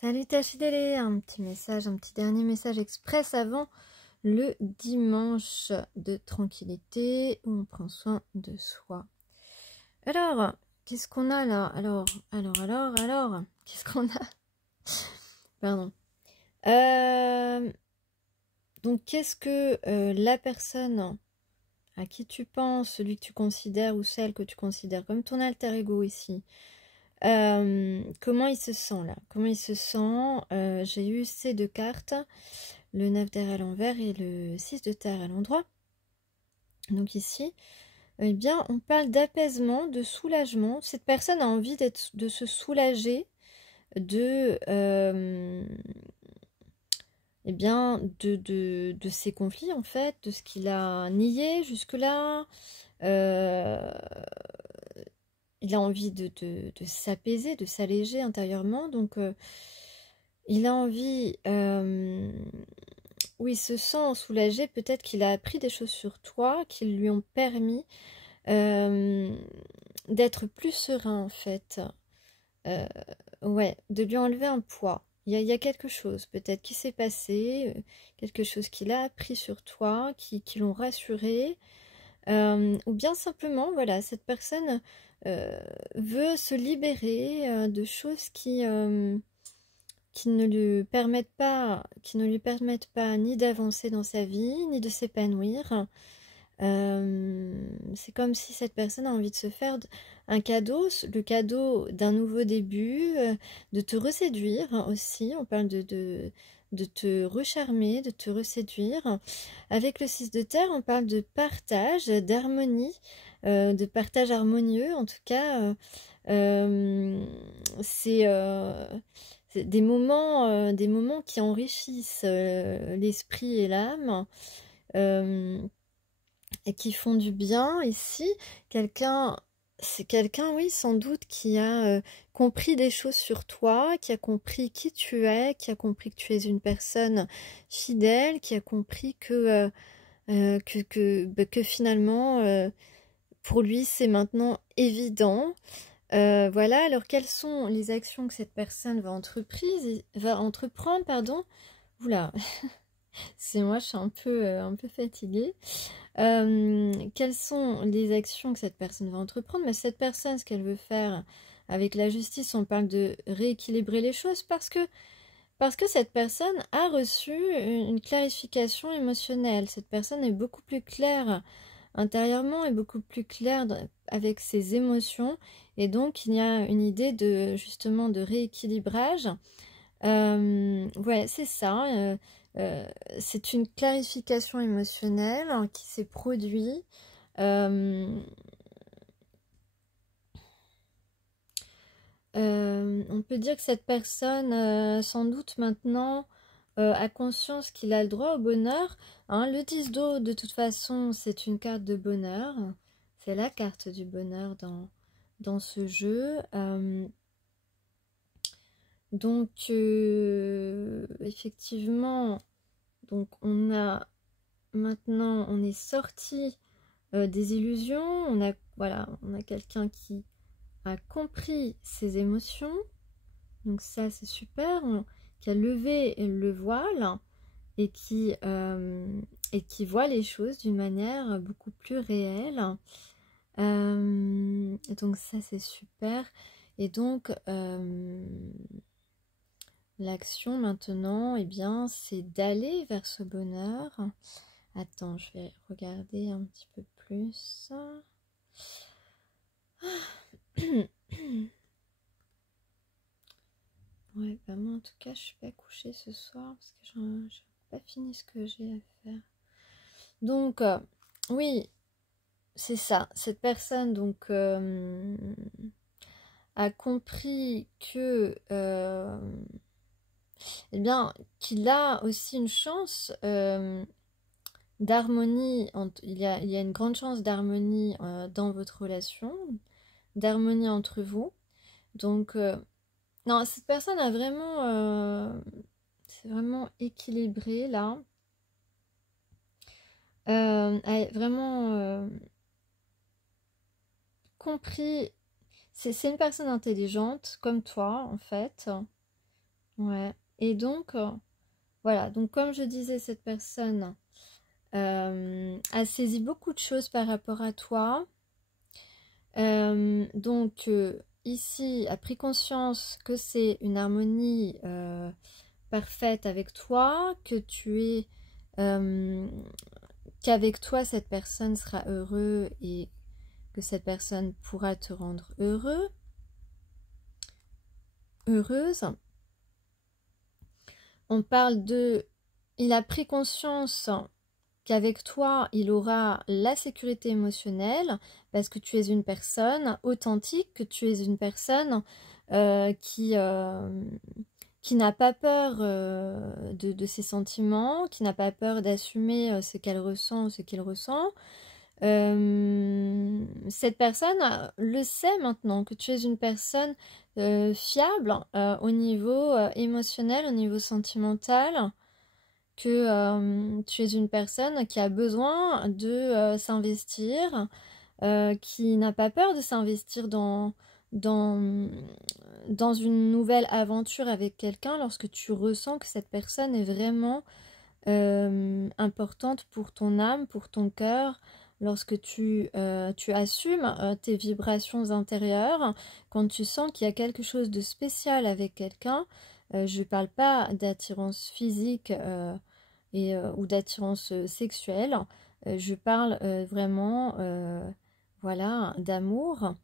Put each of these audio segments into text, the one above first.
Salut ta fidèle, un petit message, un petit dernier message express avant le dimanche de tranquillité où on prend soin de soi. Alors, qu'est-ce qu'on a là? Alors, qu'est-ce qu'on a? Pardon. Donc, qu'est-ce que la personne à qui tu penses, celui que tu considères ou celle que tu considères comme ton alter ego ici, comment il se sent là? Comment il se sent? J'ai eu ces deux cartes, le 9 d'air à l'envers et le 6 de terre à l'endroit. Donc ici, eh bien, on parle d'apaisement, de soulagement. Cette personne a envie de se soulager de, eh bien, de ses conflits en fait, de ce qu'il a nié jusque-là. Il a envie de s'apaiser, de s'alléger intérieurement. Donc, il a envie, où il se sent soulagé. Peut-être qu'il a appris des choses sur toi qui lui ont permis d'être plus serein, en fait. Ouais, de lui enlever un poids. Il y a quelque chose, peut-être, qui s'est passé, quelque chose qu'il a appris sur toi, qui l'ont rassuré. Ou bien simplement, voilà, cette personne veut se libérer de choses qui ne lui permettent pas ni d'avancer dans sa vie, ni de s'épanouir. C'est comme si cette personne a envie de se faire un cadeau, le cadeau d'un nouveau début, de te reséduire aussi. On parle de te recharmer, de te reséduire. Avec le 6 de terre, on parle de partage, d'harmonie, de partage harmonieux. En tout cas, c'est des moments qui enrichissent l'esprit et l'âme. Et qui font du bien. Ici, c'est quelqu'un, oui, sans doute, qui a compris des choses sur toi, qui a compris qui tu es, qui a compris que tu es une personne fidèle, qui a compris que finalement, pour lui, c'est maintenant évident. Voilà, alors quelles sont les actions que cette personne va entreprendre, pardon. Oula, c'est moi, je suis un peu fatiguée. Quelles sont les actions que cette personne va entreprendre? Mais cette personne, ce qu'elle veut faire avec la justice, on parle de rééquilibrer les choses parce que cette personne a reçu une clarification émotionnelle. Cette personne est beaucoup plus claire intérieurement, est beaucoup plus claire avec ses émotions, et donc il y a une idée de justement de rééquilibrage. Ouais, c'est ça. C'est une clarification émotionnelle qui s'est produite. On peut dire que cette personne, sans doute maintenant, a conscience qu'il a le droit au bonheur. Hein. Le 10 d'eau, de toute façon, c'est une carte de bonheur. C'est la carte du bonheur dans ce jeu. Donc, effectivement, donc on a maintenant, on est sorti des illusions. On a quelqu'un qui a compris ses émotions. Donc ça, c'est super. Qui a levé le voile et qui voit les choses d'une manière beaucoup plus réelle. Donc ça, c'est super. Et donc, l'action maintenant, eh bien, c'est d'aller vers ce bonheur. Attends, je vais regarder un petit peu plus. Ouais, bah moi en tout cas, je suis pas couchée ce soir parce que j'ai pas fini ce que j'ai à faire. Donc, oui, c'est ça. Cette personne, donc, a compris que eh bien, qu'il a aussi une chance d'harmonie. Il y a une grande chance d'harmonie dans votre relation, d'harmonie entre vous. Donc, non, cette personne a vraiment, c'est vraiment équilibré là. A vraiment compris. C'est une personne intelligente comme toi en fait. Ouais. Et donc, voilà. Donc, comme je disais, cette personne a saisi beaucoup de choses par rapport à toi. Donc, ici, a pris conscience que c'est une harmonie parfaite avec toi, que tu es... qu'avec toi, cette personne sera heureuse et que cette personne pourra te rendre heureuse. On parle de... Il a pris conscience qu'avec toi, il aura la sécurité émotionnelle parce que tu es une personne authentique, que tu es une personne qui n'a pas peur de ses sentiments, qui n'a pas peur d'assumer ce qu'elle ressent, ce qu'il ressent. Cette personne le sait maintenant, que tu es une personne fiable au niveau émotionnel, au niveau sentimental, que tu es une personne qui a besoin de s'investir, qui n'a pas peur de s'investir dans, dans une nouvelle aventure avec quelqu'un lorsque tu ressens que cette personne est vraiment importante pour ton âme, pour ton cœur, lorsque tu assumes tes vibrations intérieures, quand tu sens qu'il y a quelque chose de spécial avec quelqu'un. Je ne parle pas d'attirance physique ou d'attirance sexuelle, je parle vraiment voilà, d'amour.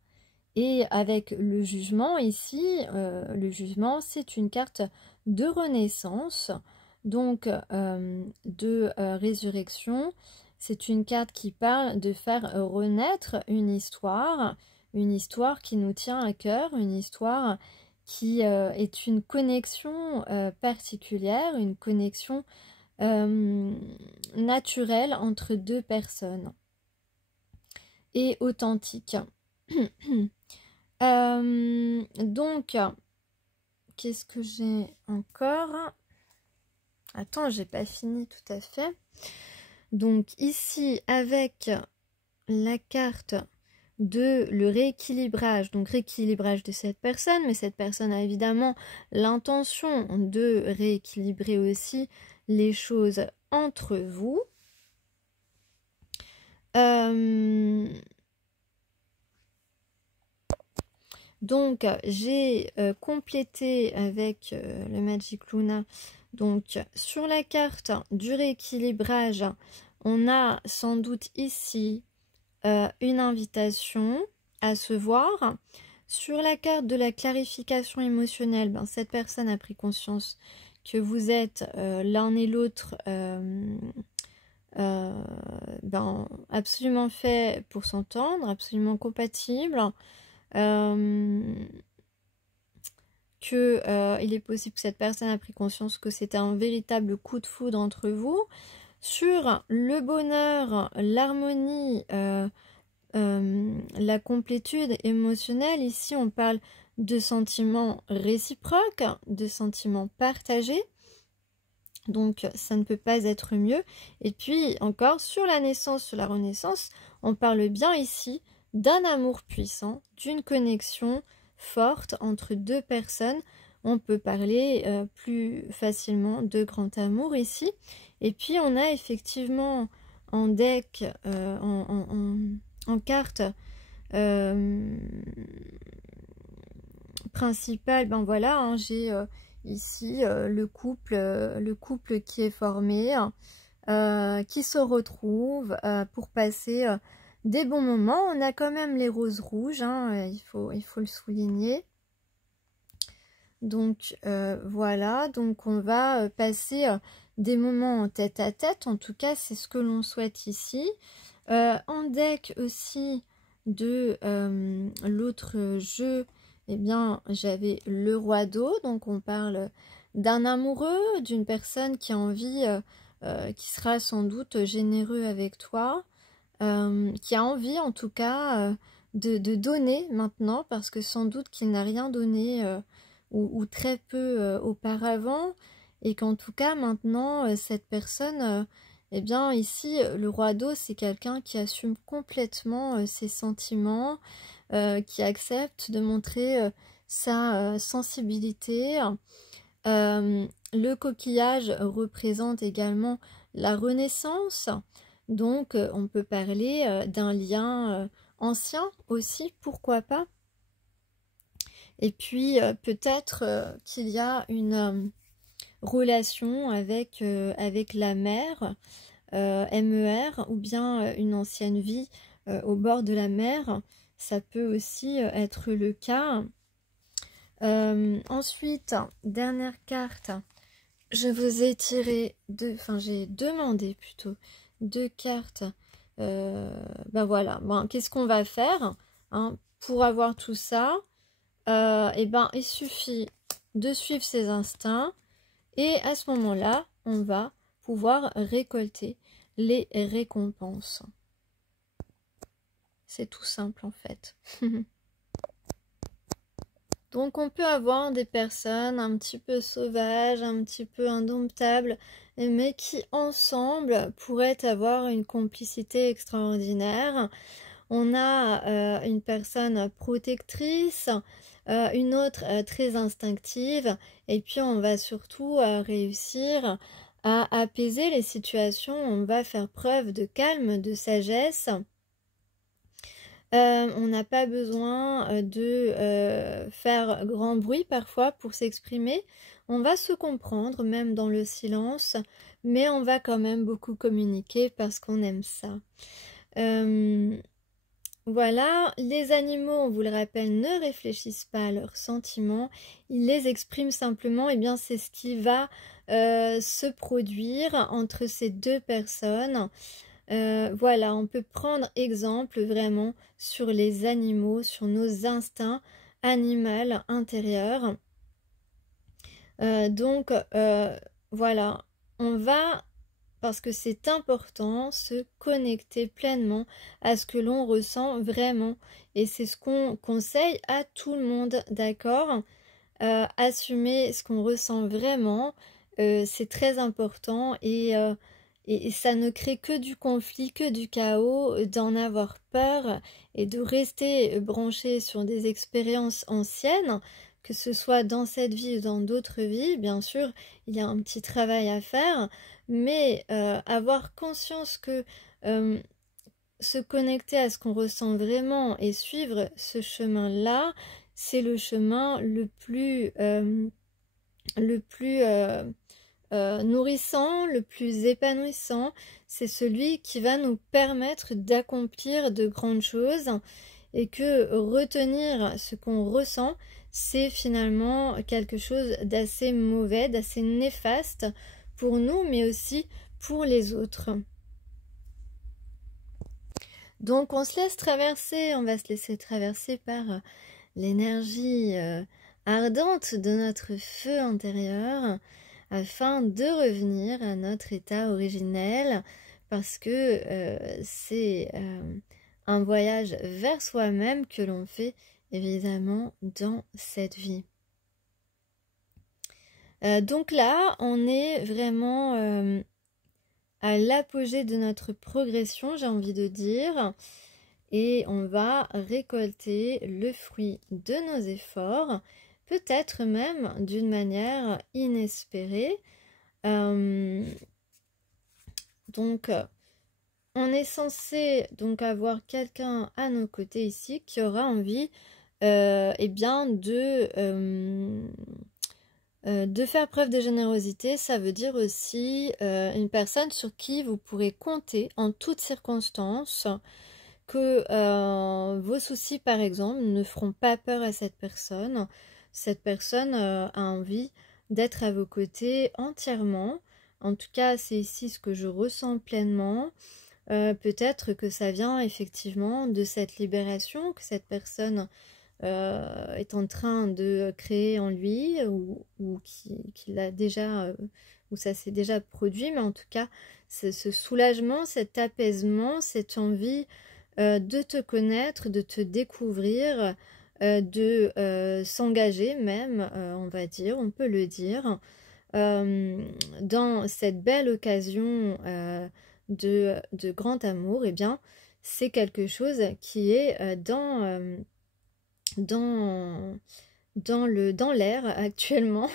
Et avec le jugement ici, le jugement c'est une carte de renaissance, donc de résurrection. C'est une carte qui parle de faire renaître une histoire qui nous tient à cœur, une histoire qui est une connexion particulière, une connexion naturelle entre deux personnes et authentique. Donc, qu'est-ce que j'ai encore? Attends, j'ai pas fini tout à fait. Donc ici, avec la carte de le rééquilibrage, donc rééquilibrage de cette personne, mais cette personne a évidemment l'intention de rééquilibrer aussi les choses entre vous. Donc j'ai complété avec le Magic Luna. Donc sur la carte du rééquilibrage, on a sans doute ici une invitation à se voir. Sur la carte de la clarification émotionnelle, ben, cette personne a pris conscience que vous êtes l'un et l'autre ben, absolument fait pour s'entendre, absolument compatibles. Il est possible que cette personne a pris conscience que c'était un véritable coup de foudre entre vous. Sur le bonheur, l'harmonie, la complétude émotionnelle, ici on parle de sentiments réciproques, de sentiments partagés. Donc ça ne peut pas être mieux. Et puis encore sur la naissance, sur la renaissance, on parle bien ici d'un amour puissant, d'une connexion forte entre deux personnes. On peut parler plus facilement de grand amour ici. Et puis on a effectivement en deck, en carte principale, ben voilà, hein, j'ai ici le couple qui est formé, qui se retrouve pour passer des bons moments. On a quand même les roses rouges, hein, il faut le souligner. Donc voilà, donc on va passer des moments en tête à tête, en tout cas c'est ce que l'on souhaite ici. En deck aussi de l'autre jeu, eh bien j'avais le roi d'eau, donc on parle d'un amoureux, d'une personne qui a envie, qui sera sans doute généreux avec toi, qui a envie en tout cas de donner maintenant, parce que sans doute qu'il n'a rien donné ou très peu auparavant, et qu'en tout cas maintenant cette personne, eh bien ici le roi d'eau c'est quelqu'un qui assume complètement ses sentiments, qui accepte de montrer sa sensibilité, Le coquillage représente également la Renaissance, donc on peut parler d'un lien ancien aussi, pourquoi pas. Et puis peut-être qu'il y a une relation avec la mer, MER, ou bien une ancienne vie au bord de la mer. Ça peut aussi être le cas. Ensuite, dernière carte, je vous ai tiré j'ai demandé plutôt 2 cartes. Ben voilà, qu'est-ce qu'on va faire hein, pour avoir tout ça? Et ben, il suffit de suivre ses instincts et à ce moment-là, on va pouvoir récolter les récompenses. C'est tout simple en fait. Donc on peut avoir des personnes un petit peu sauvages, un petit peu indomptables, mais qui ensemble pourraient avoir une complicité extraordinaire. On a une personne protectrice, une autre très instinctive, et puis on va surtout réussir à apaiser les situations, on va faire preuve de calme, de sagesse. On n'a pas besoin de faire grand bruit parfois pour s'exprimer. On va se comprendre même dans le silence, mais on va quand même beaucoup communiquer parce qu'on aime ça. Voilà, les animaux, on vous le rappelle, ne réfléchissent pas à leurs sentiments, ils les expriment simplement, et bien c'est ce qui va se produire entre ces deux personnes. Voilà, on peut prendre exemple vraiment sur les animaux, sur nos instincts animaux intérieurs. Donc, voilà, on va, parce que c'est important, se connecter pleinement à ce que l'on ressent vraiment. Et c'est ce qu'on conseille à tout le monde, d'accord? Assumer ce qu'on ressent vraiment, c'est très important et ça ne crée que du conflit, que du chaos, d'en avoir peur et de rester branché sur des expériences anciennes, que ce soit dans cette vie ou dans d'autres vies. Bien sûr, il y a un petit travail à faire, mais avoir conscience que se connecter à ce qu'on ressent vraiment et suivre ce chemin-là, c'est le chemin le plus nourrissant, le plus épanouissant. C'est celui qui va nous permettre d'accomplir de grandes choses, et que retenir ce qu'on ressent, c'est finalement quelque chose d'assez mauvais, d'assez néfaste pour nous, mais aussi pour les autres. Donc on se laisse traverser, on va se laisser traverser par l'énergie ardente de notre feu intérieur afin de revenir à notre état originel, parce que c'est un voyage vers soi-même que l'on fait évidemment dans cette vie. Donc là, on est vraiment à l'apogée de notre progression, j'ai envie de dire, et on va récolter le fruit de nos efforts, peut-être même d'une manière inespérée. Donc, on est censé donc avoir quelqu'un à nos côtés ici qui aura envie de faire preuve de générosité. Ça veut dire aussi une personne sur qui vous pourrez compter en toutes circonstances, que vos soucis par exemple ne feront pas peur à cette personne. Cette personne a envie d'être à vos côtés entièrement. En tout cas, c'est ici ce que je ressens pleinement. Peut-être que ça vient effectivement de cette libération que cette personne est en train de créer en lui, ou qu'il a déjà, ou ça s'est déjà produit, mais en tout cas, ce soulagement, cet apaisement, cette envie de te connaître, de te découvrir, de s'engager même, on va dire, on peut le dire, dans cette belle occasion de grand amour. Eh bien, c'est quelque chose qui est dans l'air actuellement.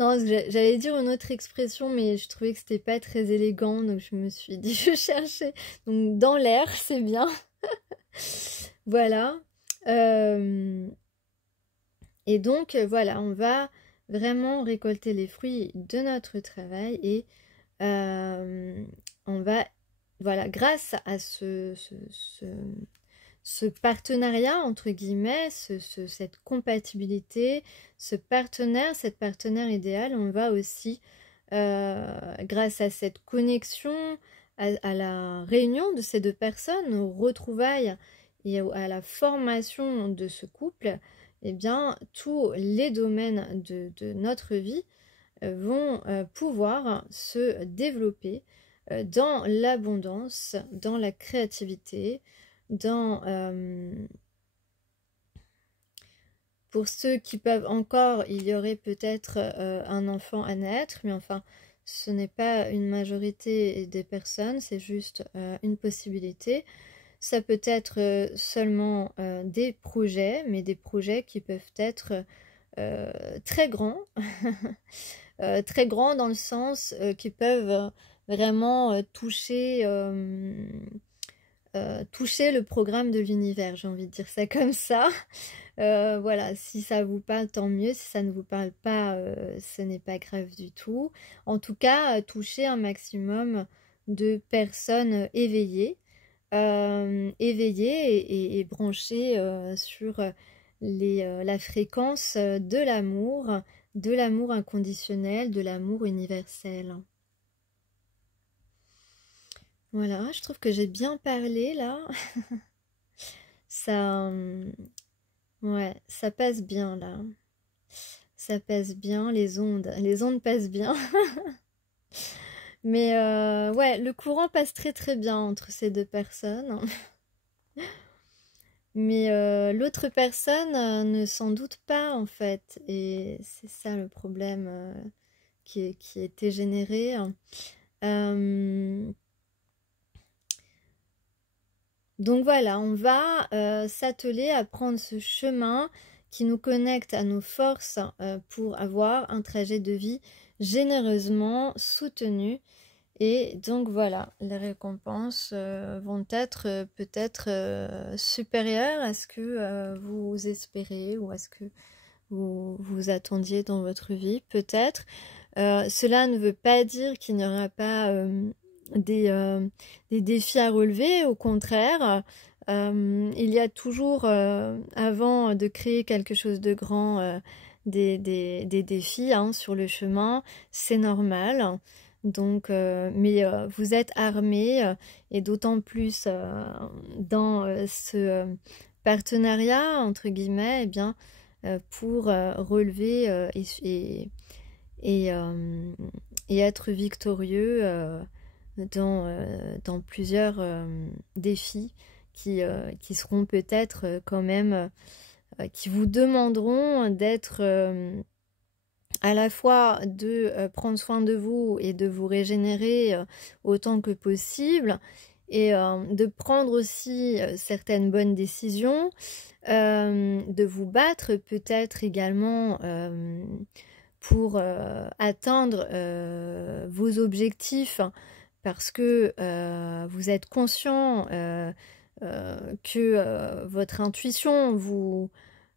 Non, j'allais dire une autre expression, mais je trouvais que c'était pas très élégant, donc je me suis dit, je cherchais. Donc, dans l'air, c'est bien. Voilà. Euh, et donc, voilà, on va vraiment récolter les fruits de notre travail et euh, on va, voilà, grâce à ce partenariat, entre guillemets, cette compatibilité, cette partenaire idéal, on va aussi, grâce à cette connexion, à la réunion de ces deux personnes, aux retrouvailles et à la formation de ce couple, eh bien, tous les domaines de notre vie vont pouvoir se développer dans l'abondance, dans la créativité, dans pour ceux qui peuvent encore, il y aurait peut-être un enfant à naître, mais enfin, ce n'est pas une majorité des personnes, c'est juste une possibilité. Ça peut être seulement des projets, mais des projets qui peuvent être très grands, très grands dans le sens qui peuvent vraiment toucher le programme de l'univers, j'ai envie de dire ça comme ça. Voilà, si ça vous parle, tant mieux. Si ça ne vous parle pas, ce n'est pas grave du tout. En tout cas, toucher un maximum de personnes éveillées, éveillées et branchées sur la fréquence de l'amour inconditionnel, de l'amour universel. Voilà, je trouve que j'ai bien parlé là. Ça, ouais, ça passe bien là. Ça passe bien, les ondes passent bien. Mais ouais, le courant passe très très bien entre ces deux personnes. Mais l'autre personne ne s'en doute pas en fait. Et c'est ça le problème qui a été généré. Euh, Donc voilà, on va s'atteler à prendre ce chemin qui nous connecte à nos forces pour avoir un trajet de vie généreusement soutenu. Et donc voilà, les récompenses vont être peut-être supérieures à ce que vous espérez ou à ce que vous attendiez dans votre vie, peut-être. Cela ne veut pas dire qu'il n'y aura pas des défis à relever, au contraire. Il y a toujours, avant de créer quelque chose de grand, des défis hein, sur le chemin, c'est normal. Donc, mais vous êtes armés et d'autant plus dans ce partenariat, entre guillemets, eh bien, pour relever et être victorieux dans plusieurs défis qui seront peut-être quand même, qui vous demanderont d'être à la fois de prendre soin de vous et de vous régénérer autant que possible et de prendre aussi certaines bonnes décisions, de vous battre peut-être également pour atteindre vos objectifs parce que vous êtes conscient que votre intuition vous,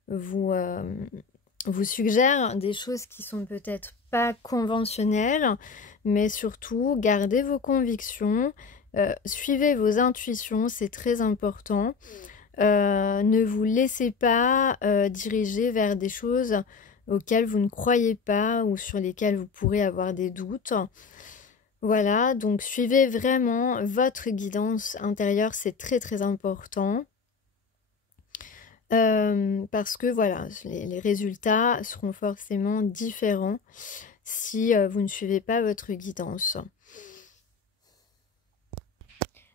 vous suggère des choses qui sont peut-être pas conventionnelles, mais surtout gardez vos convictions, suivez vos intuitions, c'est très important. Ne vous laissez pas diriger vers des choses auxquelles vous ne croyez pas ou sur lesquelles vous pourrez avoir des doutes. Voilà, donc suivez vraiment votre guidance intérieure, c'est très très important. Parce que voilà, les résultats seront forcément différents si vous ne suivez pas votre guidance.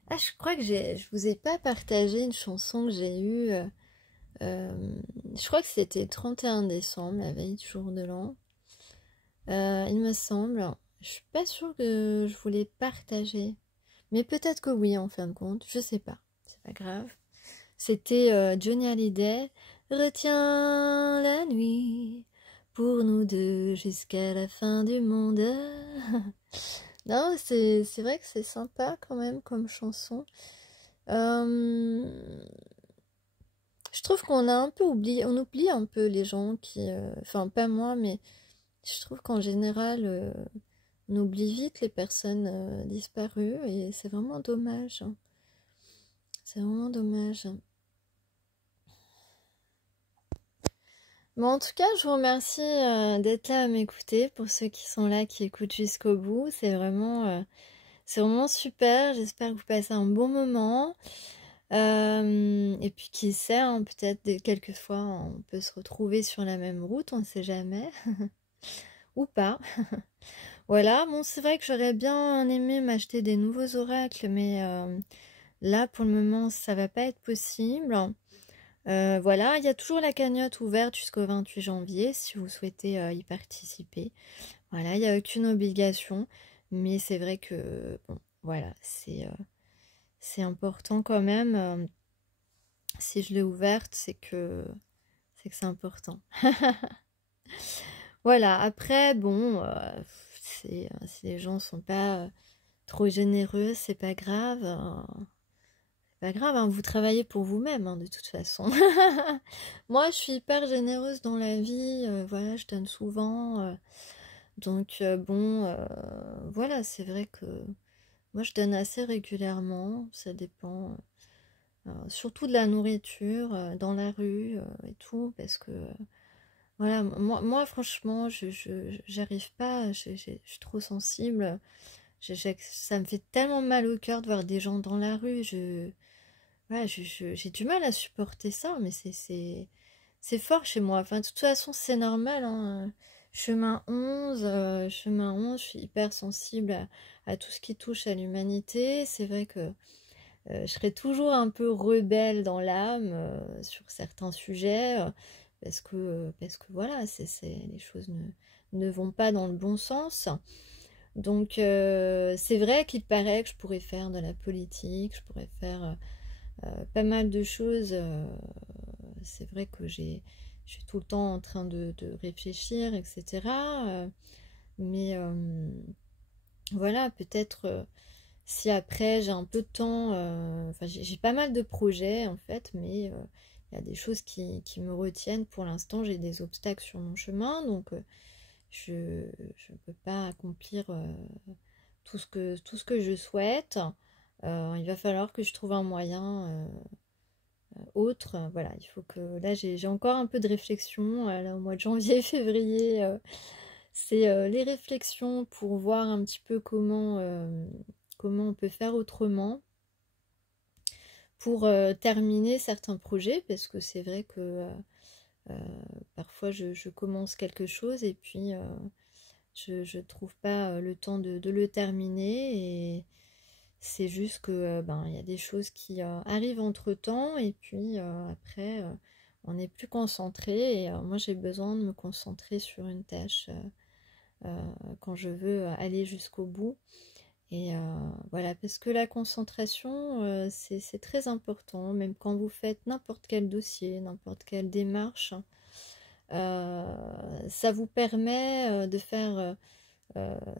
Ah, je crois que je vous ai pas partagé une chanson que j'ai eue. Je crois que c'était le 31 décembre, la veille du jour de l'an. Il me semble. Je suis pas sûre que je voulais partager. Mais peut-être que oui, en fin de compte. Je sais pas. C'est pas grave. C'était Johnny Hallyday. Retiens la nuit pour nous deux jusqu'à la fin du monde. Non, c'est vrai que c'est sympa quand même comme chanson. Je trouve qu'on a un peu oublié, on oublie un peu les gens qui, enfin pas moi, mais je trouve qu'en général, on oublie vite les personnes disparues et c'est vraiment dommage. C'est vraiment dommage. Bon, en tout cas, je vous remercie d'être là à m'écouter. Pour ceux qui sont là, qui écoutent jusqu'au bout, c'est vraiment super. J'espère que vous passez un bon moment. Et puis, qui sait, hein, peut-être quelquefois, on peut se retrouver sur la même route, on ne sait jamais. Ou pas. Voilà, bon, c'est vrai que j'aurais bien aimé m'acheter des nouveaux oracles, mais là, pour le moment, ça va pas être possible. Voilà, il y a toujours la cagnotte ouverte jusqu'au 28 janvier si vous souhaitez y participer. Voilà, il n'y a aucune obligation, mais c'est vrai que, bon, voilà, c'est important quand même. Si je l'ai ouverte, c'est important. Voilà, après, bon, si les gens sont pas trop généreux, c'est pas grave. Pas grave, hein, vous travaillez pour vous-même, hein, de toute façon. Moi, je suis hyper généreuse dans la vie, voilà, je donne souvent. Donc, bon, voilà, c'est vrai que moi, je donne assez régulièrement, ça dépend. Surtout de la nourriture, dans la rue et tout, parce que, voilà, moi franchement, j'arrive pas, je suis trop sensible. Ça me fait tellement mal au cœur de voir des gens dans la rue, ouais, j'ai du mal à supporter ça, mais c'est fort chez moi. Enfin, de toute façon, c'est normal, hein. Chemin 11, je suis hyper sensible à tout ce qui touche à l'humanité. C'est vrai que je serai toujours un peu rebelle dans l'âme sur certains sujets, parce que voilà, les choses ne vont pas dans le bon sens. Donc, c'est vrai qu'il paraît que je pourrais faire de la politique, je pourrais faire pas mal de choses. C'est vrai que je suis tout le temps en train de réfléchir, etc. Mais voilà, peut-être si après j'ai un peu de temps, enfin j'ai pas mal de projets en fait, mais il y a des choses qui me retiennent. Pour l'instant, j'ai des obstacles sur mon chemin, donc je ne peux pas accomplir tout ce que je souhaite. Il va falloir que je trouve un moyen autre. Voilà, il faut que là j'ai encore un peu de réflexion là, au mois de janvier, février. C'est les réflexions pour voir un petit peu comment on peut faire autrement pour terminer certains projets, parce que c'est vrai que parfois je commence quelque chose et puis je trouve pas le temps de le terminer, et c'est juste que ben il y a des choses qui arrivent entre temps, et puis après on n'est plus concentré, et moi j'ai besoin de me concentrer sur une tâche quand je veux aller jusqu'au bout. Et voilà, parce que la concentration, c'est très important, même quand vous faites n'importe quel dossier, n'importe quelle démarche. Ça vous permet de faire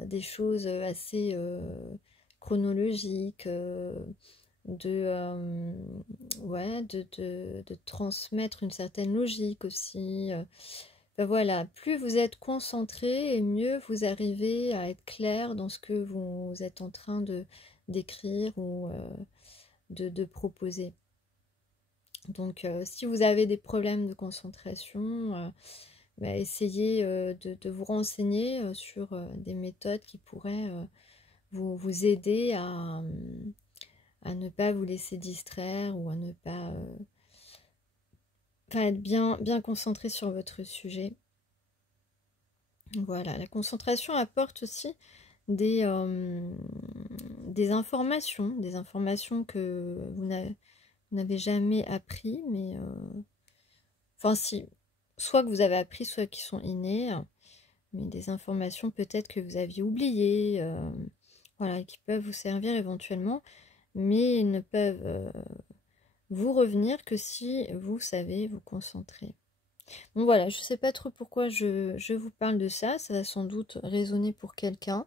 des choses assez chronologiques, de, ouais, de transmettre une certaine logique aussi. Ben voilà, plus vous êtes concentré, et mieux vous arrivez à être clair dans ce que vous êtes en train d'écrire ou de proposer. Donc, si vous avez des problèmes de concentration, bah, essayez de vous renseigner sur des méthodes qui pourraient vous aider à ne pas vous laisser distraire, ou à ne pas être bien concentré sur votre sujet. Voilà, la concentration apporte aussi des informations que vous n'avez jamais appris, mais enfin si, soit que vous avez appris, soit qui sont innées, mais des informations peut-être que vous aviez oubliées, voilà, qui peuvent vous servir éventuellement, mais ils ne peuvent vous revenir que si vous savez vous concentrer. Bon voilà, je sais pas trop pourquoi je vous parle de ça. Ça va sans doute résonner pour quelqu'un.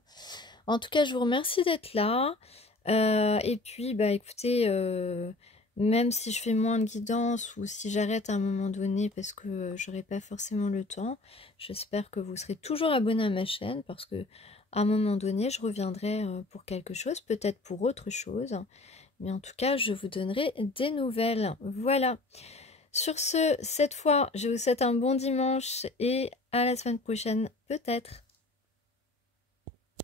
En tout cas, je vous remercie d'être là. Et puis, bah écoutez, même si je fais moins de guidance ou si j'arrête à un moment donné parce que j'aurai pas forcément le temps, j'espère que vous serez toujours abonné à ma chaîne parce que à un moment donné, je reviendrai pour quelque chose, peut-être pour autre chose. Mais en tout cas, je vous donnerai des nouvelles. Voilà. Sur ce, cette fois, je vous souhaite un bon dimanche et à la semaine prochaine, peut-être.